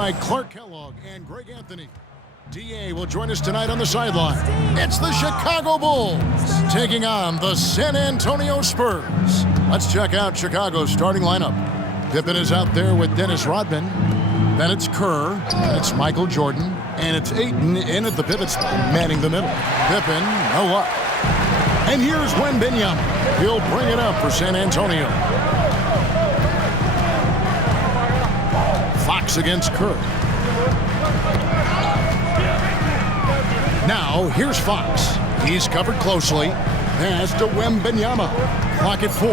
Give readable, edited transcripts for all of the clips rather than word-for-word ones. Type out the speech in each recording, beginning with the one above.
By Clark Kellogg and Greg Anthony. DA will join us tonight on the sideline. It's the Chicago Bulls taking on the San Antonio Spurs. Let's check out Chicago's starting lineup. Pippen is out there with Dennis Rodman. Then it's Kerr. Then it's Michael Jordan. And it's Ayton in at the pivot spot, manning the middle. Pippen, no up. And here's Wembanyama. He'll bring it up for San Antonio. Fox against Kerr. Now, here's Fox. He's covered closely. Pass to Wembanyama. Clock at 4.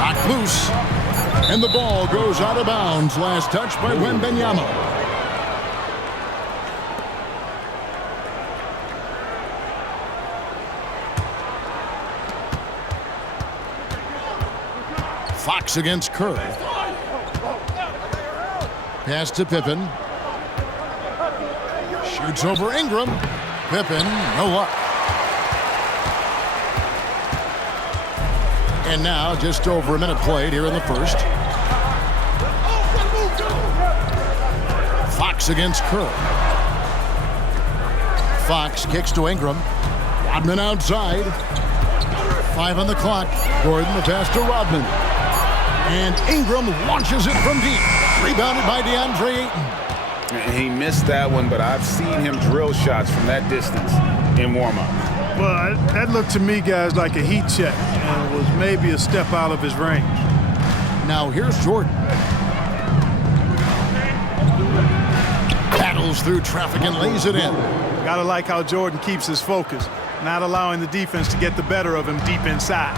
Knocked loose. And the ball goes out of bounds. Last touch by Wembanyama. Fox against Kerr. Pass to Pippen. Shoots over Ingram. Pippen, no up. And now just over a minute played here in the first. Fox against Kerr. Fox kicks to Ingram. Rodman outside. 5 on the clock. Gordon the pass to Rodman. And Ingram launches it from deep. Rebounded by DeAndre Ayton. He missed that one, but I've seen him drill shots from that distance in warm-up. Well, that looked to me, guys, like a heat check, and it was maybe a step out of his range. Now here's Jordan. Battles through traffic and lays it in. Gotta like how Jordan keeps his focus, not allowing the defense to get the better of him deep inside.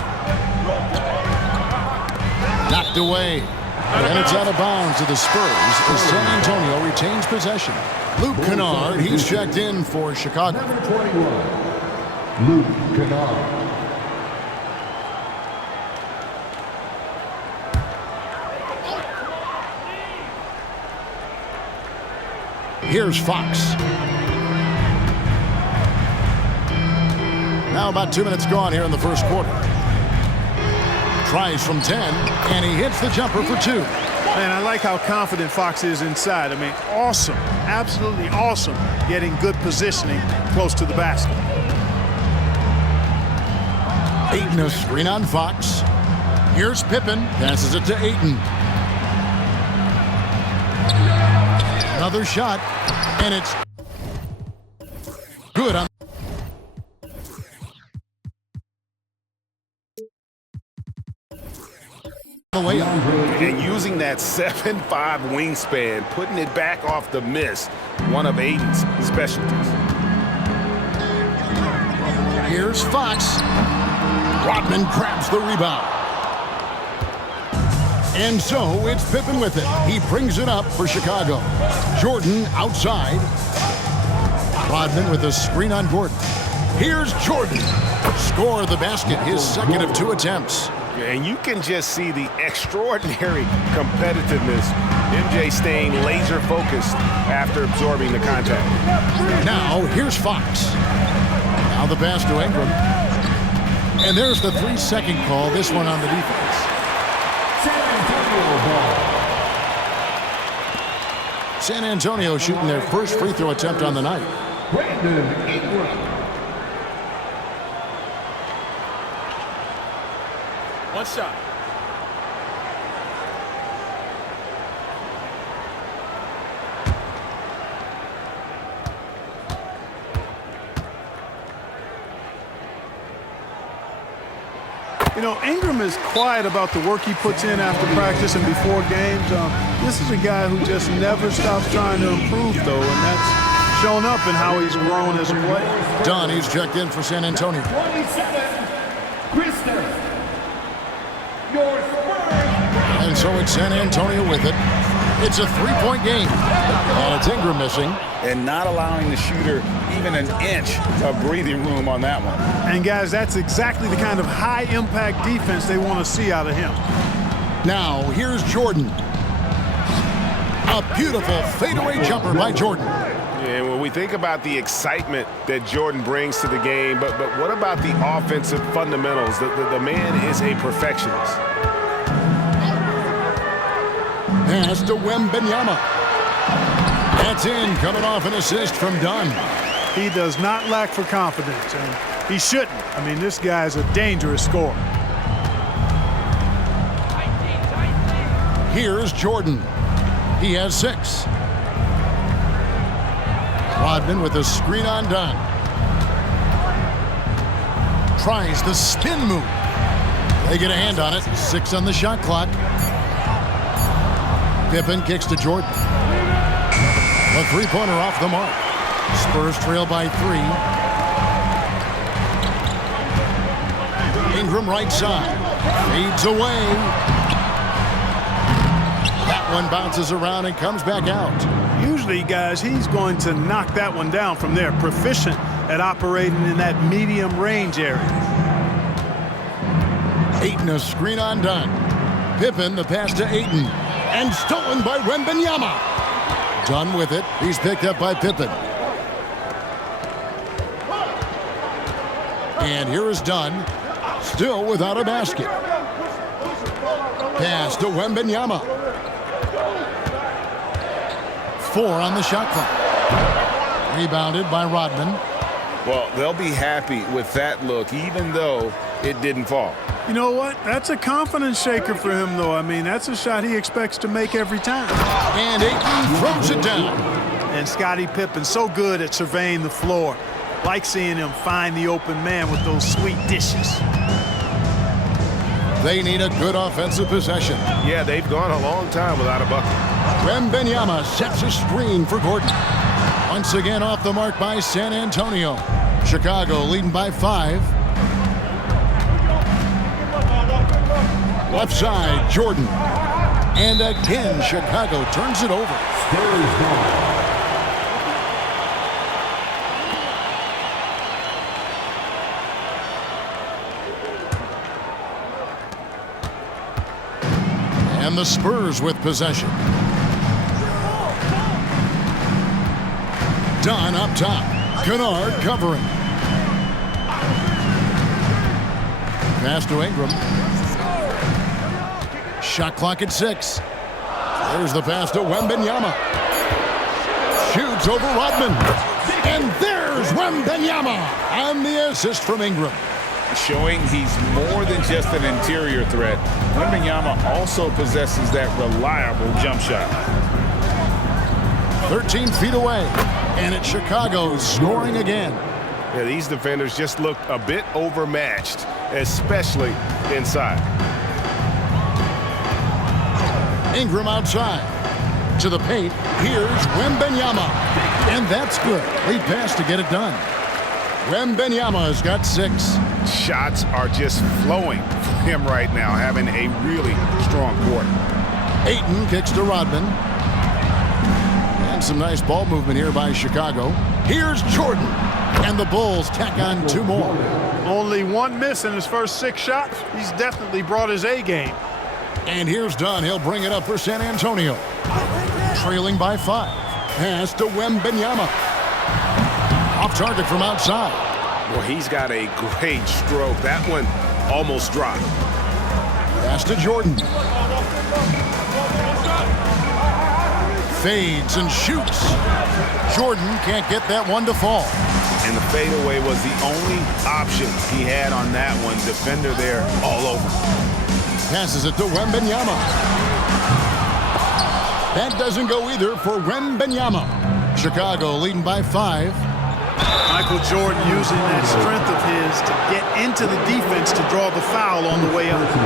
Knocked away. And it's out of bounds to the Spurs as San Antonio retains possession. Luke Kennard, he's checked in for Chicago. Number 21, Luke Kennard. Here's Fox. Now about 2 minutes gone here in the first quarter. Tries from 10, and he hits the jumper for 2. Man, I like how confident Fox is inside. I mean, awesome, absolutely awesome, getting good positioning close to the basket. Ayton a screen on Fox. Here's Pippen, passes it to Ayton. Another shot, and it's good on the layup. And using that 7'5" wingspan, putting it back off the miss, one of Ayton's specialties. Here's Fox. Rodman grabs the rebound. And so it's Pippen with it. He brings it up for Chicago. Jordan outside. Rodman with a screen on Gordon. Here's Jordan. Score the basket, his second of 2 attempts. And you can just see the extraordinary competitiveness. MJ staying laser focused after absorbing the contact. Now here's Fox. Now the pass to Ingram. And there's the 3-second call, this one on the defense. San Antonio shooting their first free throw attempt on the night. One shot. You know, Ingram is quiet about the work he puts in after practice and before games. This is a guy who just never stops trying to improve, though, and that's shown up in how he's grown as a player. Dunn, he's checked in for San Antonio. 27, Christopher. Your Spurs. And so it's San Antonio with it. It's a 3-point game. And it's Ingram missing. And not allowing the shooter even an inch of breathing room on that one. And, guys, that's exactly the kind of high-impact defense they want to see out of him. Now, here's Jordan. A beautiful fadeaway jumper by Jordan. And when we think about the excitement that Jordan brings to the game, but what about the offensive fundamentals? The man is a perfectionist. Pass to Wembanyama. That's in, coming off an assist from Dunn. He does not lack for confidence, and he shouldn't. I mean, this guy's a dangerous scorer. Here's Jordan. He has 6. Rodman with a screen on Dunn. Tries the spin move. They get a hand on it. 6 on the shot clock. Pippen kicks to Jordan. A three-pointer off the mark. Spurs trail by 3. Ingram right side. Fades away. That one bounces around and comes back out. Usually, guys, he's going to knock that one down from there. Proficient at operating in that medium range area. Ayton a screen on Dunn. Pippen the pass to Ayton. And stolen by Wembanyama. Dunn with it. He's picked up by Pippen. And here is Dunn. Still without a basket. Pass to Wembanyama. 4 on the shot clock. Rebounded by Rodman. Well, they'll be happy with that look, even though it didn't fall. You know what? That's a confidence shaker for him, though. I mean, that's a shot he expects to make every time. And Ayton throws it down. And Scottie Pippen so good at surveying the floor. Like seeing him find the open man with those sweet dishes. They need a good offensive possession. Yeah, they've gone a long time without a bucket. Wembanyama sets a screen for Gordon. Once again off the mark by San Antonio. Chicago leading by 5. Left side, Jordan. And again, Chicago turns it over. And the Spurs with possession. Dunn up top. Kennard covering. Pass to Ingram. Shot clock at 6. There's the pass to Wembanyama. Shoots over Rodman. And there's Wembanyama on the assist from Ingram. Showing he's more than just an interior threat. Wembanyama also possesses that reliable jump shot. 13 feet away. And it's Chicago scoring again. Yeah, these defenders just look a bit overmatched, especially inside. Ingram outside. To the paint. Here's Wembanyama. And that's good. Lead pass to get it done. Wembanyama has got 6. Shots are just flowing from him right now, having a really strong quarter. Ayton kicks to Rodman. And some nice ball movement here by Chicago. Here's Jordan. And the Bulls tack on 2 more. Only 1 miss in his first 6 shots. He's definitely brought his A game. And here's Dunn. He'll bring it up for San Antonio. Trailing by 5. Pass to Wembanyama. Off target from outside. Well, he's got a great stroke. That one almost dropped. Pass to Jordan. Fades and shoots. Jordan can't get that one to fall. And the fadeaway was the only option he had on that one. Defender there all over. Passes it to Wembanyama. That doesn't go either for Wembanyama. Chicago leading by 5. Michael Jordan using that strength of his to get into the defense to draw the foul on the way up.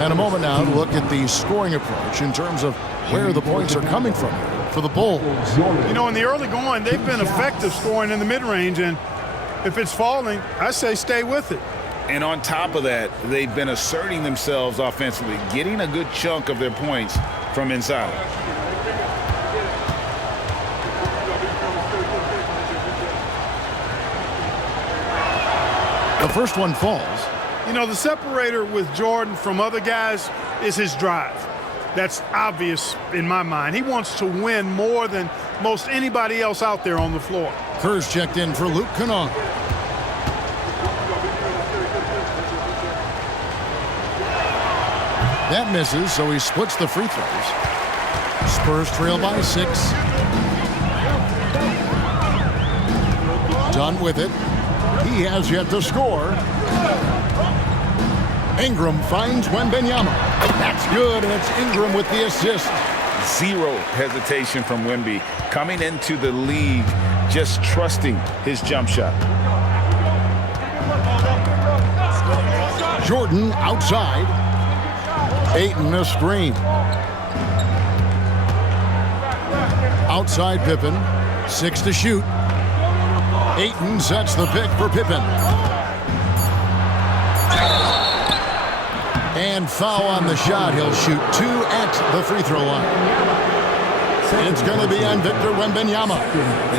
And a moment now to look at the scoring approach in terms of where the points are coming from for the Bulls. You know, in the early going, they've been effective scoring in the mid-range, and if it's falling, I say stay with it. And on top of that, they've been asserting themselves offensively, getting a good chunk of their points from inside. The first one falls. You know, the separator with Jordan from other guys is his drive. That's obvious in my mind. He wants to win more than most anybody else out there on the floor. Kerr's checked in for Luke Kennard. That misses, so he splits the free throws. Spurs trail by 6. Done with it. He has yet to score. Ingram finds Wembanyama. That's good, and it's Ingram with the assist. Zero hesitation from Wemby. Coming into the league, just trusting his jump shot. Jordan outside. Ayton a screen. Outside Pippen. 6 to shoot. Ayton sets the pick for Pippen. And foul on the shot. He'll shoot 2 at the free throw line. It's going to be on Victor Wembanyama.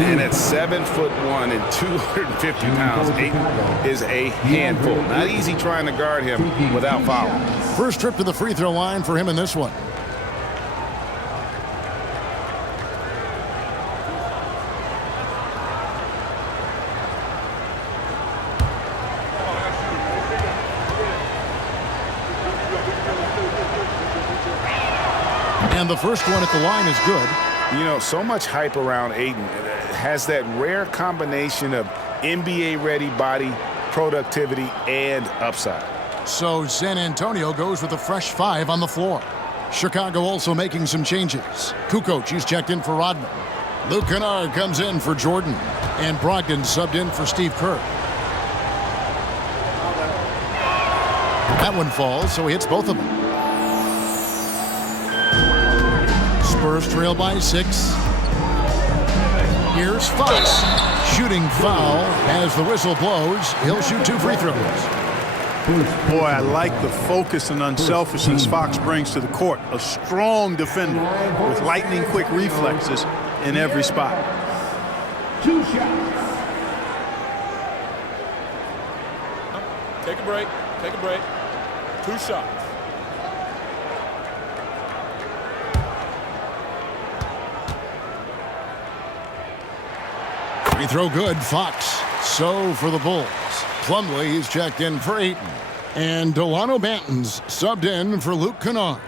And at 7'1" and 250 pounds, Ayton is a handful. Not easy trying to guard him without foul. First trip to the free throw line for him in this one. And the first one at the line is good. You know, so much hype around Ayton. It has that rare combination of NBA-ready body, productivity, and upside. So San Antonio goes with a fresh 5 on the floor. Chicago also making some changes. Kukoc is checked in for Rodman. Luke Kennard comes in for Jordan. And Brogdon subbed in for Steve Kerr. That one falls, so he hits both of them. Spurs trail by 6. Here's Fox. Shooting foul as the whistle blows. He'll shoot 2 free throws. Boy, I like the focus and unselfishness Fox brings to the court. A strong defender with lightning-quick reflexes in every spot. 2 shots. Take a break. Take a break. 2 shots. Free throw good, Fox. So for the Bulls, Plumlee is checked in for Ayton. And Delano Banton's subbed in for Luke Kennard.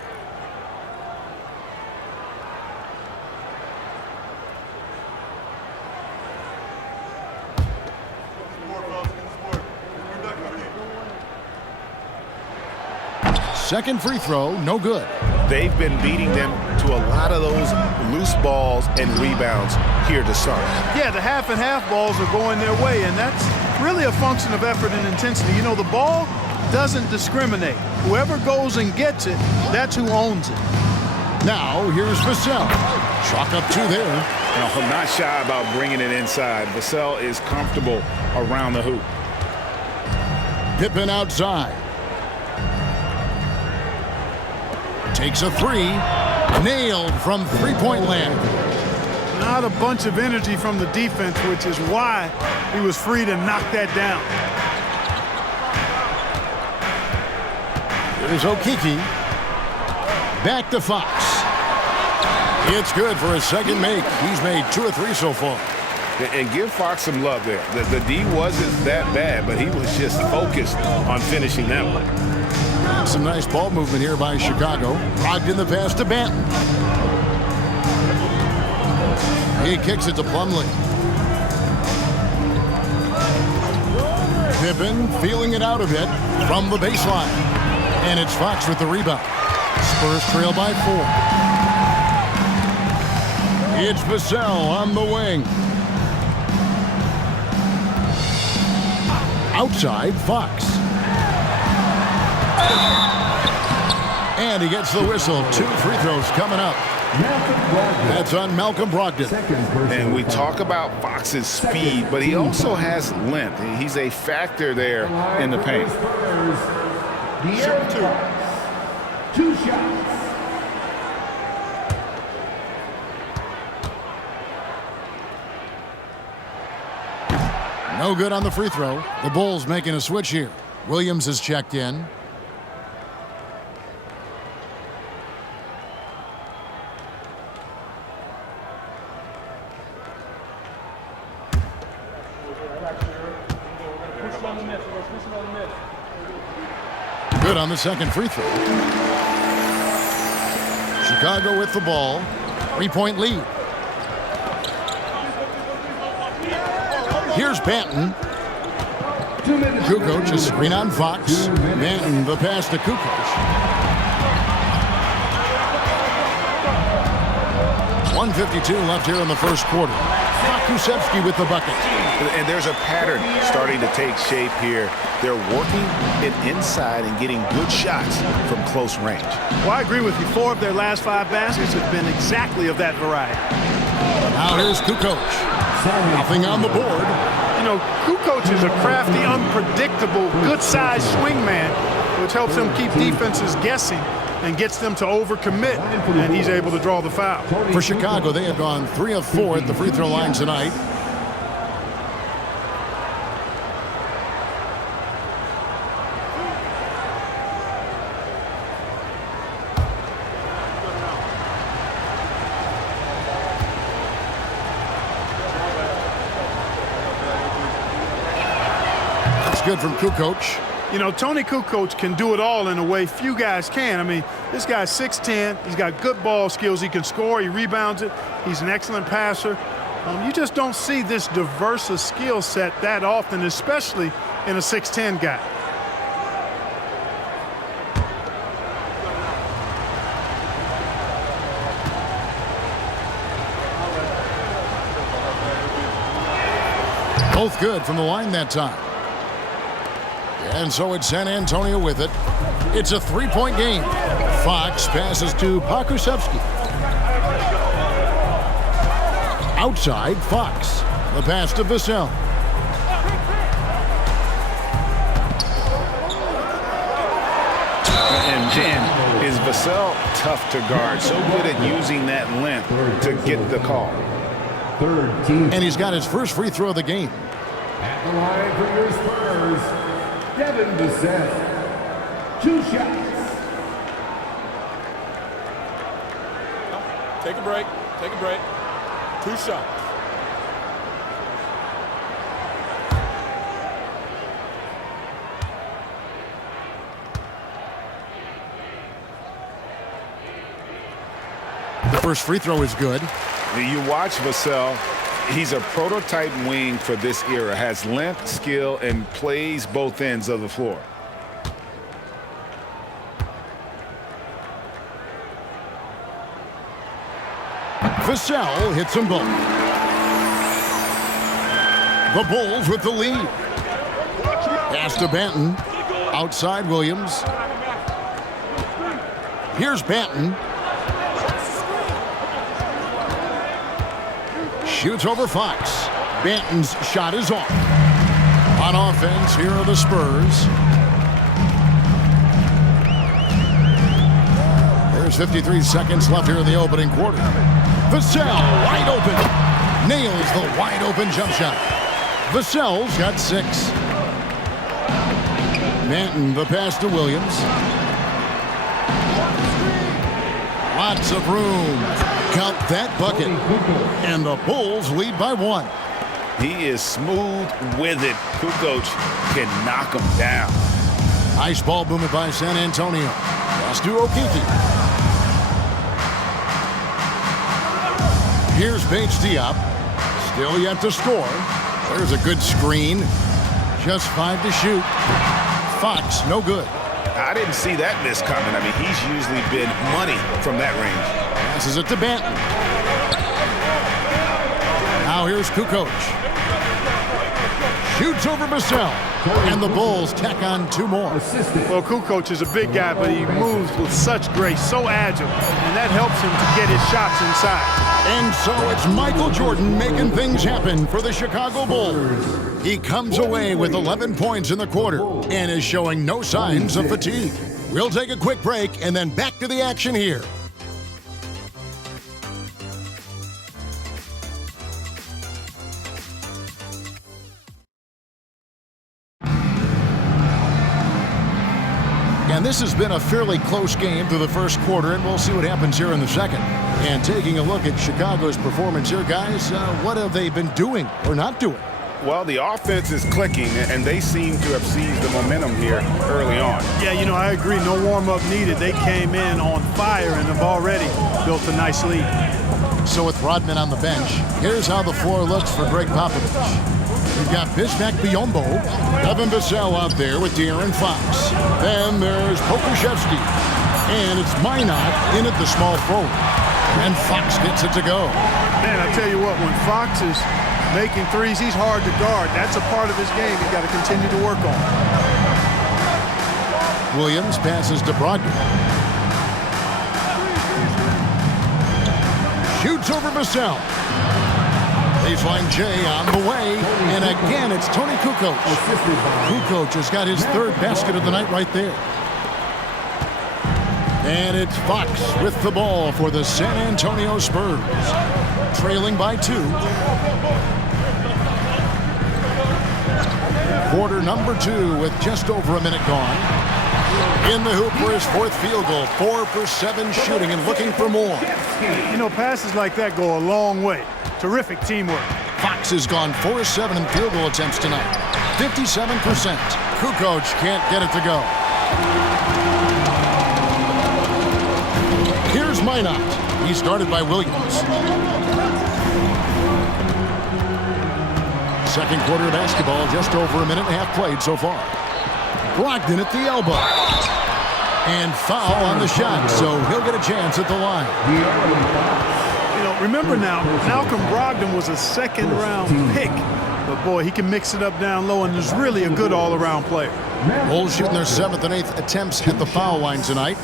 Second free throw, no good. They've been beating them to a lot of those loose balls and rebounds here to start. Yeah, the half and half balls are going their way, and that's really a function of effort and intensity. You know, the ball doesn't discriminate. Whoever goes and gets it, that's who owns it. Now, here's Vassell. Chalk up 2 there. I'm not shy about bringing it inside. Vassell is comfortable around the hoop. Pippen outside. Takes a 3. Nailed from three-point land. Not a bunch of energy from the defense, which is why he was free to knock that down. Here's Okeke. Back to Fox. It's good for a second make. He's made 2 or 3 so far. And give Fox some love there. The D wasn't that bad, but he was just focused on finishing that one. Some nice ball movement here by Chicago. Brogdon the pass to Banton. He kicks it to Plumlee. Pippen feeling it out a bit from the baseline. And it's Fox with the rebound. Spurs trail by 4. It's Vassell on the wing. Outside, Fox. And he gets the whistle. 2 free throws coming up. That's on Malcolm Brogdon. And we talk about Fox's speed, but he also has length. He's a factor there in the paint. Shoot 2 shots. No good on the free throw. The Bulls making a switch here. Williams is checked in. Good on the second free throw. Chicago with the ball. 3-point lead. Here's Here's Banton. Kukoc, a screen on Fox. Banton, the pass to Kukoc. 1:52 left here in the first quarter. Kukoc with the bucket. And there's a pattern starting to take shape here. They're working it inside and getting good shots from close range. Well, I agree with you. 4 of their last 5 baskets have been exactly of that variety. Now here's Kukoc. Nothing on the board. You know, Kukoc is a crafty, unpredictable, good-sized swingman, which helps him keep defenses guessing and gets them to overcommit, and he's able to draw the foul. For Chicago, they have gone 3 of 4 at the free throw line tonight. That's good from Kukoc. You know, Tony Kukoc can do it all in a way few guys can. I mean, this guy's 6'10". He's got good ball skills. He can score. He rebounds it. He's an excellent passer. You just don't see this diverse a skill set that often, especially in a 6'10" guy. Both good from the line that time. And so it's San Antonio with it. It's a 3-point game. Fox passes to Pokusevski. Outside, Fox. The pass to Vassell. And is Vassell tough to guard? So good at using that length to get the call. Third team. And he's got his first free throw of the game. At the line for your Spurs, Devin Vassell. 2 shots. Take a break. Take a break. 2 shots. The first free throw is good. You watch Vassell. He's a prototype wing for this era. Has length, skill, and plays both ends of the floor. Vassell hits them both. The Bulls with the lead. Pass to Banton. Outside Williams. Here's Banton. Shoots over Fox. Banton's shot is off. On offense, here are the Spurs. There's 53 seconds left here in the opening quarter. Vassell, wide open. Nails the wide open jump shot. Vassell's got 6. Banton, the pass to Williams. Lots of room. Count that bucket. And the Bulls lead by 1. He is smooth with it. Kukoc can knock him down. Nice ball movement by San Antonio. Pass to Okeke. Here's Bates Diop. Still yet to score. There's a good screen. Just 5 to shoot. Fox, no good. I didn't see that miss coming. I mean, he's usually been money from that range. Passes it to Banton. Now here's Kukoc. Shoots over Vassell. And the Bulls tack on 2 more. Well, Kukoc is a big guy, but he moves with such grace, so agile, and that helps him to get his shots inside. And so it's Michael Jordan making things happen for the Chicago Bulls. He comes away with 11 points in the quarter and is showing no signs of fatigue. We'll take a quick break and then back to the action here. And this has been a fairly close game through the first quarter, and we'll see what happens here in the second. And taking a look at Chicago's performance here, guys, what have they been doing or not doing? Well, the offense is clicking, and they seem to have seized the momentum here early on. Yeah, you know, I agree. No warm-up needed. They came in on fire and have already built a nice lead. So with Rodman on the bench, here's how the floor looks for Greg Popovich. We've got Bismack Biyombo, Evan Vassell out there with De'Aaron Fox. Then there's Pokusevski. And it's Minot in at the small forward. And Fox gets it to go. Man, I tell you what, when Fox is making threes, he's hard to guard. That's a part of his game he's got to continue to work on. Williams passes to Brogdon. Shoots over Vassell. Baseline J on the way. And again, it's Tony Kukoc. Kukoc has got his third basket of the night right there. And it's Fox with the ball for the San Antonio Spurs. Trailing by 2. Quarter number 2 with just over a minute gone. In the hoop for his 4th field goal. 4 for 7 shooting and looking for more. You know, passes like that go a long way. Terrific teamwork. Fox has gone 4 of 7 in field goal attempts tonight. 57%. Kukoc can't get it to go. Here's Minot. He started by Williams. Second quarter of basketball, just over a minute and a half played so far. Brogdon at the elbow. And foul on the shot, so he'll get a chance at the line. You know, remember now, Malcolm Brogdon was a second-round pick. But, boy, he can mix it up down low and is really a good all-around player. Bulls shooting their 7th and 8th attempts at the foul line tonight.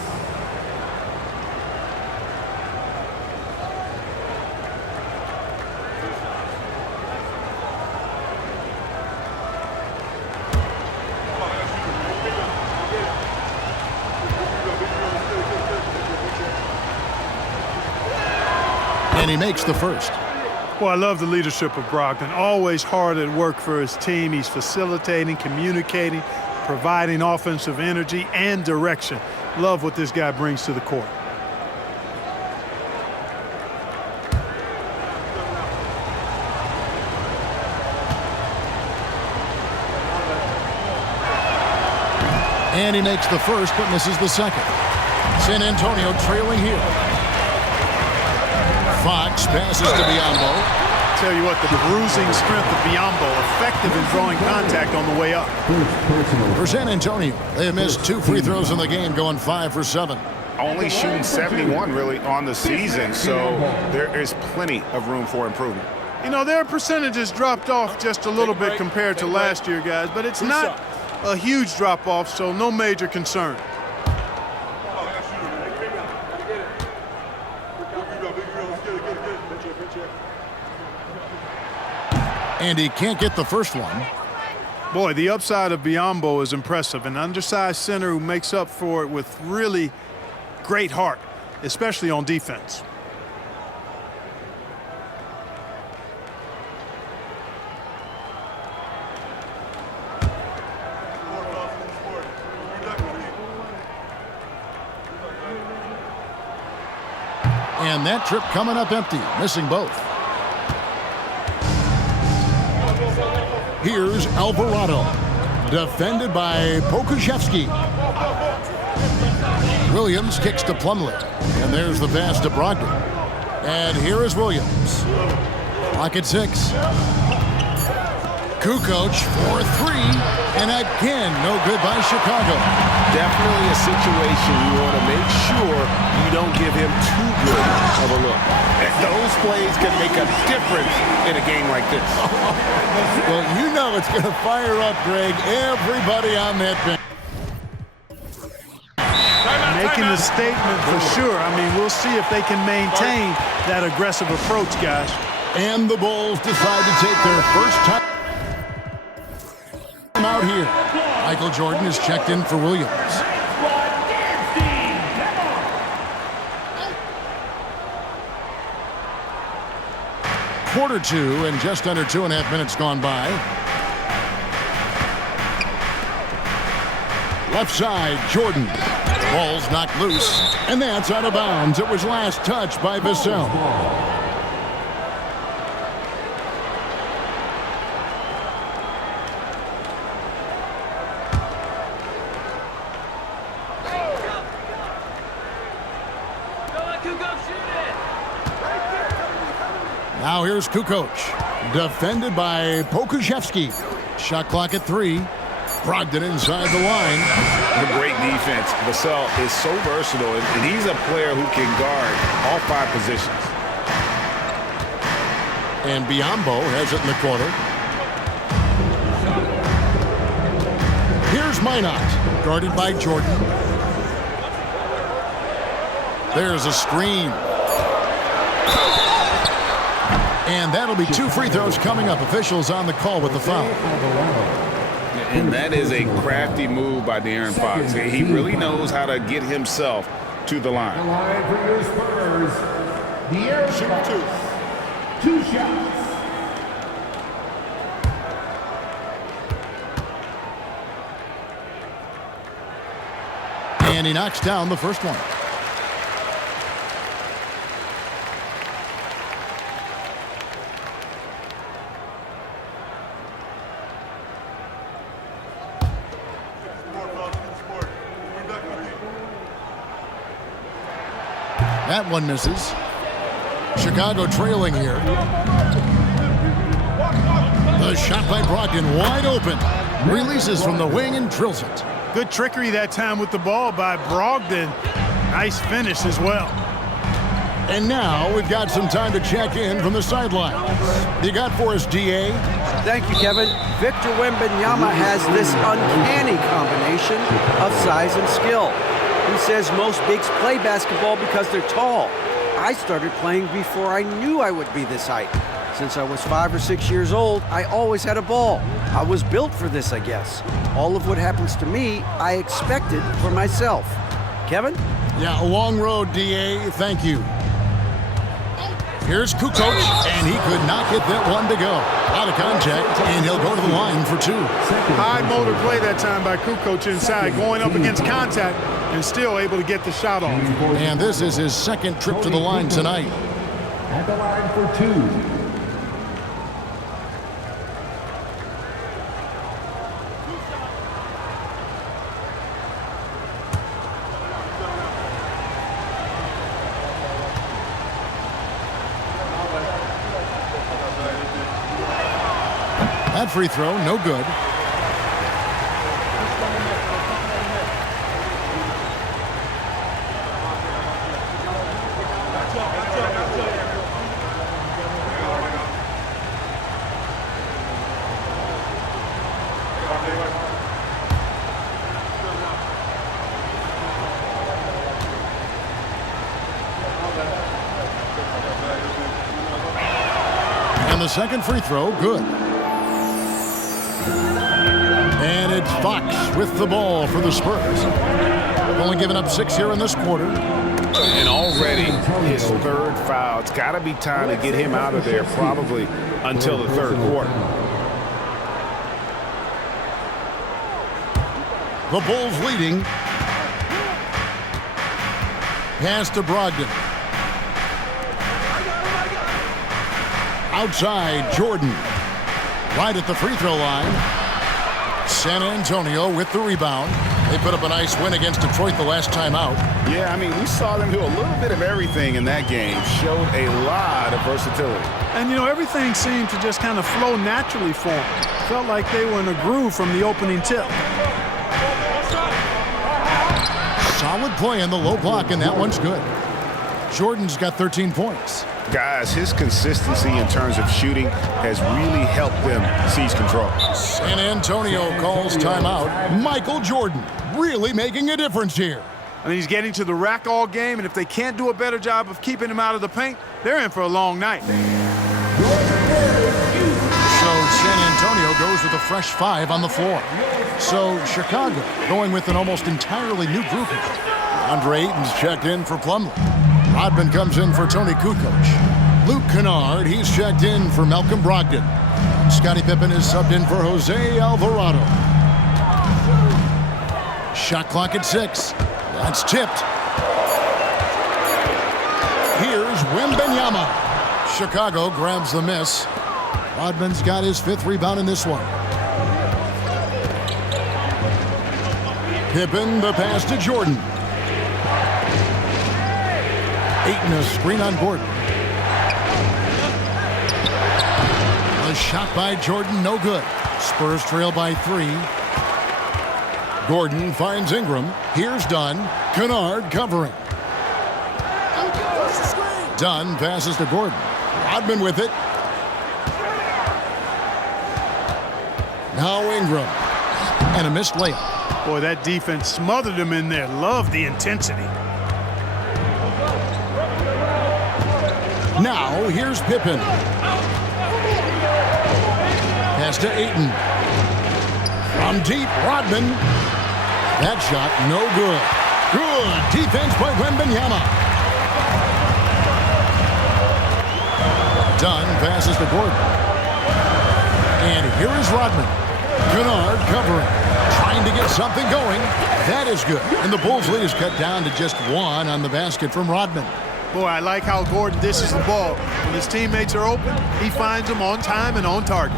And he makes the first. Well, I love the leadership of Brogdon. Always hard at work for his team. He's facilitating, communicating, providing offensive energy and direction. Love what this guy brings to the court. And he makes the first, but misses the second. San Antonio trailing here. Fox passes to Biyombo. Tell you what, the bruising strength of Biyombo, effective in drawing contact on the way up. For San Antonio, they have missed 2 free throws in the game, going 5 for 7. Only shooting 71 really on the season, so there is plenty of room for improvement. You know, their percentages dropped off just a little bit compared to last year, guys, but it's not a huge drop-off, so no major concern. And he can't get the first one. Boy, the upside of Biyombo is impressive. An undersized center who makes up for it with really great heart, especially on defense. And that trip coming up empty, missing both. Here's Alvarado, defended by Pokusevski. Williams kicks to Plumlee, and there's the pass to Brogdon. And here is Williams. Clock at 6. Kukoc for 3, and again, no good by Chicago. Definitely a situation you want to make sure you don't give him too good of a look. And those plays can make a difference in a game like this. Well, you know it's going to fire up, Greg. Everybody on that bench. Making a statement for sure. I mean, we'll see if they can maintain that aggressive approach, guys. And the Bulls decide to take their first time out here. Michael Jordan is checked in for Williams. Quarter 2 and just under 2.5 minutes gone by. Left side, Jordan. Ball's knocked loose, and that's out of bounds. It was last touched by Vassell. Now here's Kukoc. Defended by Pokuševski. Shot clock at 3. Brogdon inside the line. A great defense. Vassell is so versatile, and he's a player who can guard all 5 positions. And Biyombo has it in the corner. Here's Minot, guarded by Jordan. There's a screen. And that'll be 2 free throws coming up. Officials on the call with the foul. And that is a crafty move by De'Aaron Fox. He really knows how to get himself to the line. The line for your Spurs, De'Aaron Fox. 2 shots. And he knocks down the first one. That one misses. Chicago trailing here. The shot by Brogdon wide open. Releases from the wing and drills it. Good trickery that time with the ball by Brogdon. Nice finish as well. And now we've got some time to check in from the sidelines. You got for us, DA? Thank you, Kevin. Victor Wembanyama has this uncanny combination of size and skill. He says most bigs play basketball because they're tall. I started playing before I knew I would be this height. Since I was 5 or 6 years old, I always had a ball. I was built for this, I guess. All of what happens to me, I expected for myself. Kevin? Yeah, a long road, DA. Thank you. Here's Kukoc, and he could not get that one to go. Out of contact, and he'll go to the line for 2. High motor play that time by Kukoc inside, going up against contact and still able to get the shot off. And this is his second trip to the line tonight. At the line for 2. That free throw, no good. And the second free throw, good. And it's Fox with the ball for the Spurs. They've only given up 6 here in this quarter. And already his 3rd foul. It's got to be time to get him out of there probably until the 3rd quarter. The Bulls leading. Pass to Brogdon. Outside, Jordan. Right at the free throw line. San Antonio with the rebound. They put up a nice win against Detroit the last time out. Yeah, I mean, we saw them do a little bit of everything in that game. Showed a lot of versatility. And, you know, everything seemed to just kind of flow naturally for them. Felt like they were in a groove from the opening tip. Solid play in the low block, and that one's good. Jordan's got 13 points. Guys, his consistency in terms of shooting has really helped them seize control. San Antonio calls timeout. Michael Jordan really making a difference here. I mean, he's getting to the rack all game, and if they can't do a better job of keeping him out of the paint, they're in for a long night. So San Antonio goes with a fresh 5 on the floor. So Chicago going with an almost entirely new grouping. Andre Ayton's checked in for Plumlee. Rodman comes in for Tony Kukoc. Luke Kennard, he's checked in for Malcolm Brogdon. Scottie Pippen is subbed in for Jose Alvarado. Shot clock at 6. That's tipped. Here's Wembanyama. Chicago grabs the miss. Rodman's got his 5th rebound in this one. Pippen, the pass to Jordan. Ayton, a screen on Gordon. shot by Jordan, no good. Spurs trail by 3. Gordon finds Ingram. Here's Dunn. Kennard covering. Dunn passes to Gordon. Rodman with it. Now Ingram. And a missed layup. Boy, that defense smothered him in there. Love the intensity. Now here's Pippen. Pass to Ayton. From deep, Rodman. That shot, no good. Good defense by Wembanyama. Dunn passes to Gordon. And here is Rodman. Kennard covering. Trying to get something going. That is good. And the Bulls lead is cut down to just 1 on the basket from Rodman. Boy, I like how Gordon dishes the ball. When his teammates are open, he finds them on time and on target.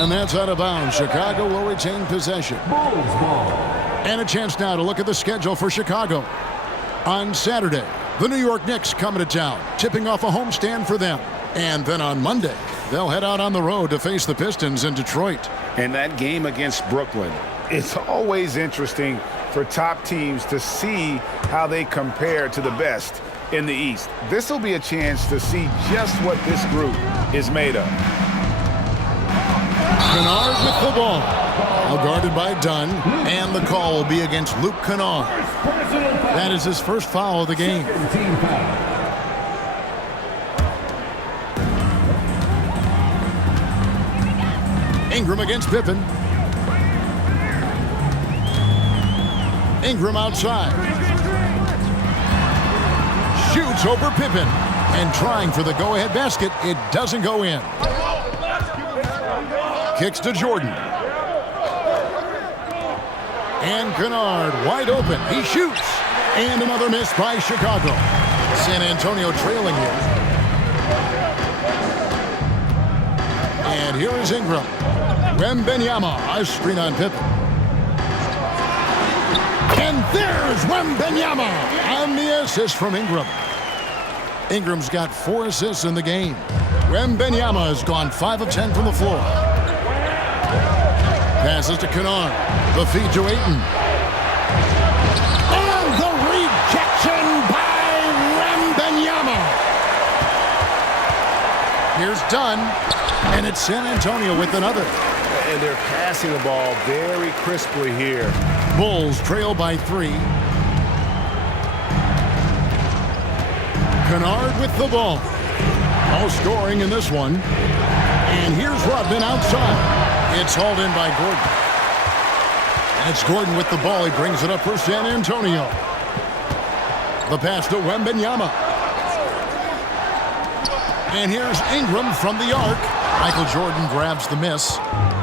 And that's out of bounds. Chicago will retain possession. And a chance now to look at the schedule for Chicago. On Saturday, the New York Knicks coming to town, tipping off a homestand for them. And then on Monday, they'll head out on the road to face the Pistons in Detroit. And that game against Brooklyn, it's always interesting for top teams to see how they compare to the best in the East. This will be a chance to see just what this group is made of. Kennard with the ball. Now guarded by Dunn. And the call will be against Luke Kennard. That is his first foul of the game. Ingram against Pippen. Ingram outside. Shoots over Pippen. And trying for the go-ahead basket. It doesn't go in. Kicks to Jordan. And Kennard wide open. He shoots. And another miss by Chicago. San Antonio trailing here. And here is Ingram. Wembanyama, a screen on Pippen. And there's Wembanyama on the assist from Ingram. Ingram's got 4 assists in the game. Wembanyama has gone 5 of 10 from the floor. Passes to Kennard. The feed to Ayton. And the rejection by Wembanyama. Here's Dunn. And it's San Antonio with another. And they're passing the ball very crisply here. Bulls trail by 3. Kennard with the ball. No scoring in this one. And here's Rodman outside. It's hauled in by Gordon. And it's Gordon with the ball. He brings it up for San Antonio. The pass to Wembanyama. And here's Ingram from the arc. Michael Jordan grabs the miss.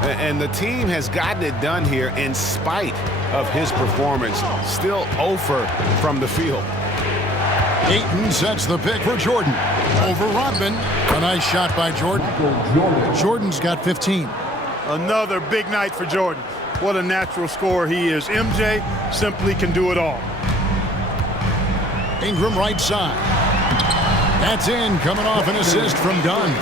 And the team has gotten it done here in spite of his performance. Still 0 from the field. Ayton sets the pick for Jordan. Over Rodman. A nice shot by Jordan. Jordan's got 15. Another big night for Jordan. What a natural scorer he is. MJ simply can do it all. Ingram right side. That's in, coming off an assist from Dunn.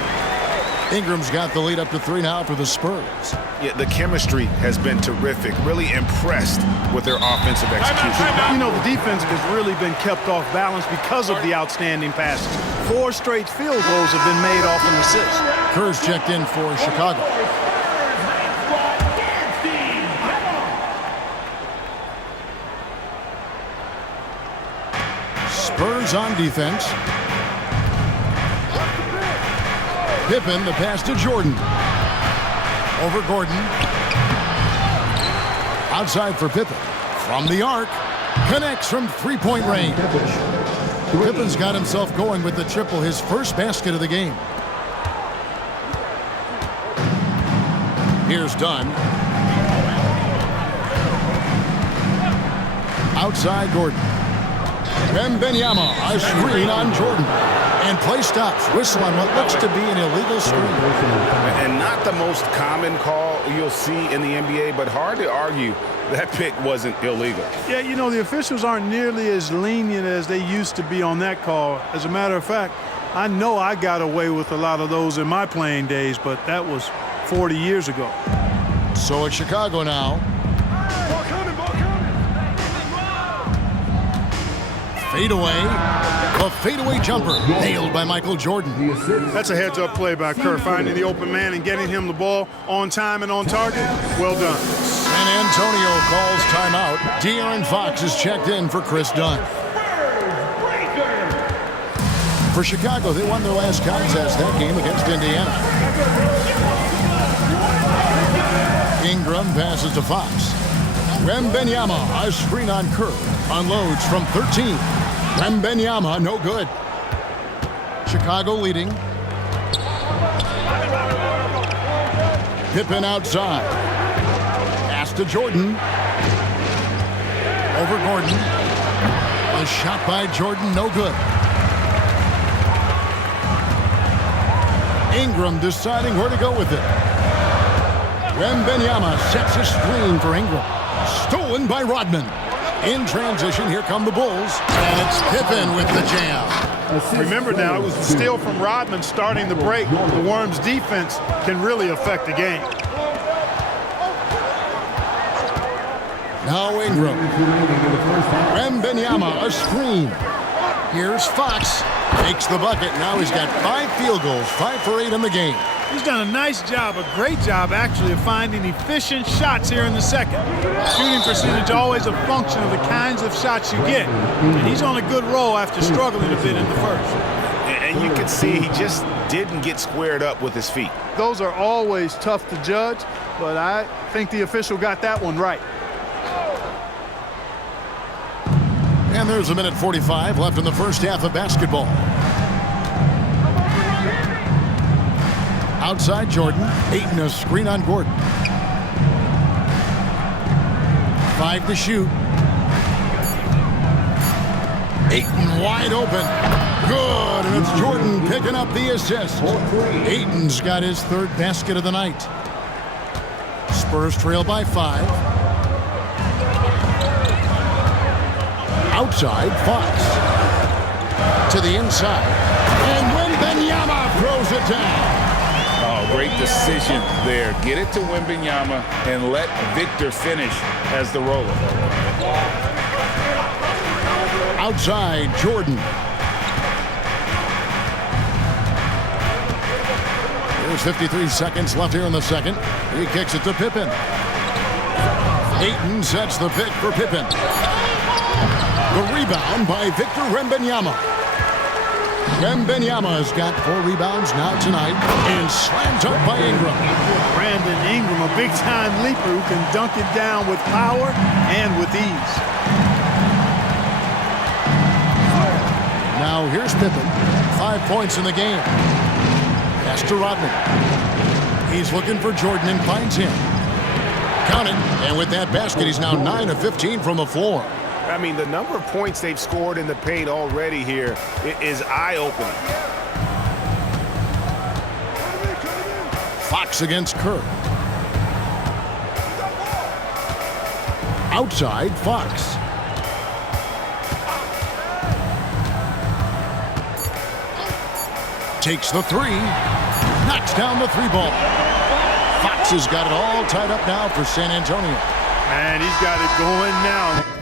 Ingram's got the lead up to 3 now for the Spurs. Yeah, the chemistry has been terrific. Really impressed with their offensive execution. You know, the defense has really been kept off balance because of the outstanding passes. 4 straight field goals have been made off an assist. Kerr's checked in for Chicago. Spurs on defense. Pippen, the pass to Jordan. Over Gordon. Outside for Pippen. From the arc. Connects from 3-point range. Pippen's got himself going with the triple, his first basket of the game. Here's Dunn. Outside Gordon. Wembanyama, a screen on Jordan. And play stops. Whistle on what looks to be an illegal screen. And not the most common call you'll see in the NBA, but hard to argue that pick wasn't illegal. Yeah, you know, the officials aren't nearly as lenient as they used to be on that call. As a matter of fact, I know I got away with a lot of those in my playing days, but that was 40 years ago. So it's Chicago now. Fadeaway. A fadeaway jumper nailed by Michael Jordan. That's a heads-up play by Kerr, finding the open man and getting him the ball on time and on target. Well done. San Antonio calls timeout. De'Aaron Fox is checked in for Chris Dunn. For Chicago, they won their last contest that game against Indiana. Ingram passes to Fox. Wembanyama, a screen on Kerr. Unloads from 13. Wembanyama, no good. Chicago leading. Pippen outside. Pass to Jordan. Over Gordon. A shot by Jordan, no good. Ingram deciding where to go with it. Wembanyama sets a screen for Ingram. Stolen by Rodman. In transition, here come the Bulls. And it's Pippen with the jam. Remember now, it was the steal from Rodman starting the break. The Worms' defense can really affect the game. Now Ingram. Wembanyama, a screen. Here's Fox. Makes the bucket. Now he's got 5 field goals, 5 for 8 in the game. He's done a nice job, a great job actually, of finding efficient shots here in the second. Shooting percentage always a function of the kinds of shots you get. And he's on a good roll after struggling a bit in the first. And you can see he just didn't get squared up with his feet. Those are always tough to judge, but I think the official got that one right. And there's a minute 45 left in the first half of basketball. Outside Jordan. Ayton, a screen on Gordon. 5 to shoot. Ayton wide open. Good, and it's Jordan picking up the assist. Ayton's got his 3rd basket of the night. Spurs trail by 5. Outside, Fox. To the inside. And Wembanyama throws it down. Oh, great decision there. Get it to Wembanyama and let Victor finish as the roller. Outside, Jordan. There's 53 seconds left here in the second. He kicks it to Pippen. Ayton sets the pick for Pippen. The rebound by Victor Wembanyama. Wembanyama's got 4 rebounds now tonight and slammed up by Ingram. Brandon Ingram, a big-time leaper who can dunk it down with power and with ease. Now here's Pippen. 5 points in the game. Pass to Rodman. He's looking for Jordan and finds him. Count it. And with that basket, he's now 9 of 15 from the floor. I mean, the number of points they've scored in the paint already here is eye-opening. Fox against Kerr. Outside, Fox. Takes the 3. Knocks down the 3 ball. Fox has got it all tied up now for San Antonio. And he's got it going now.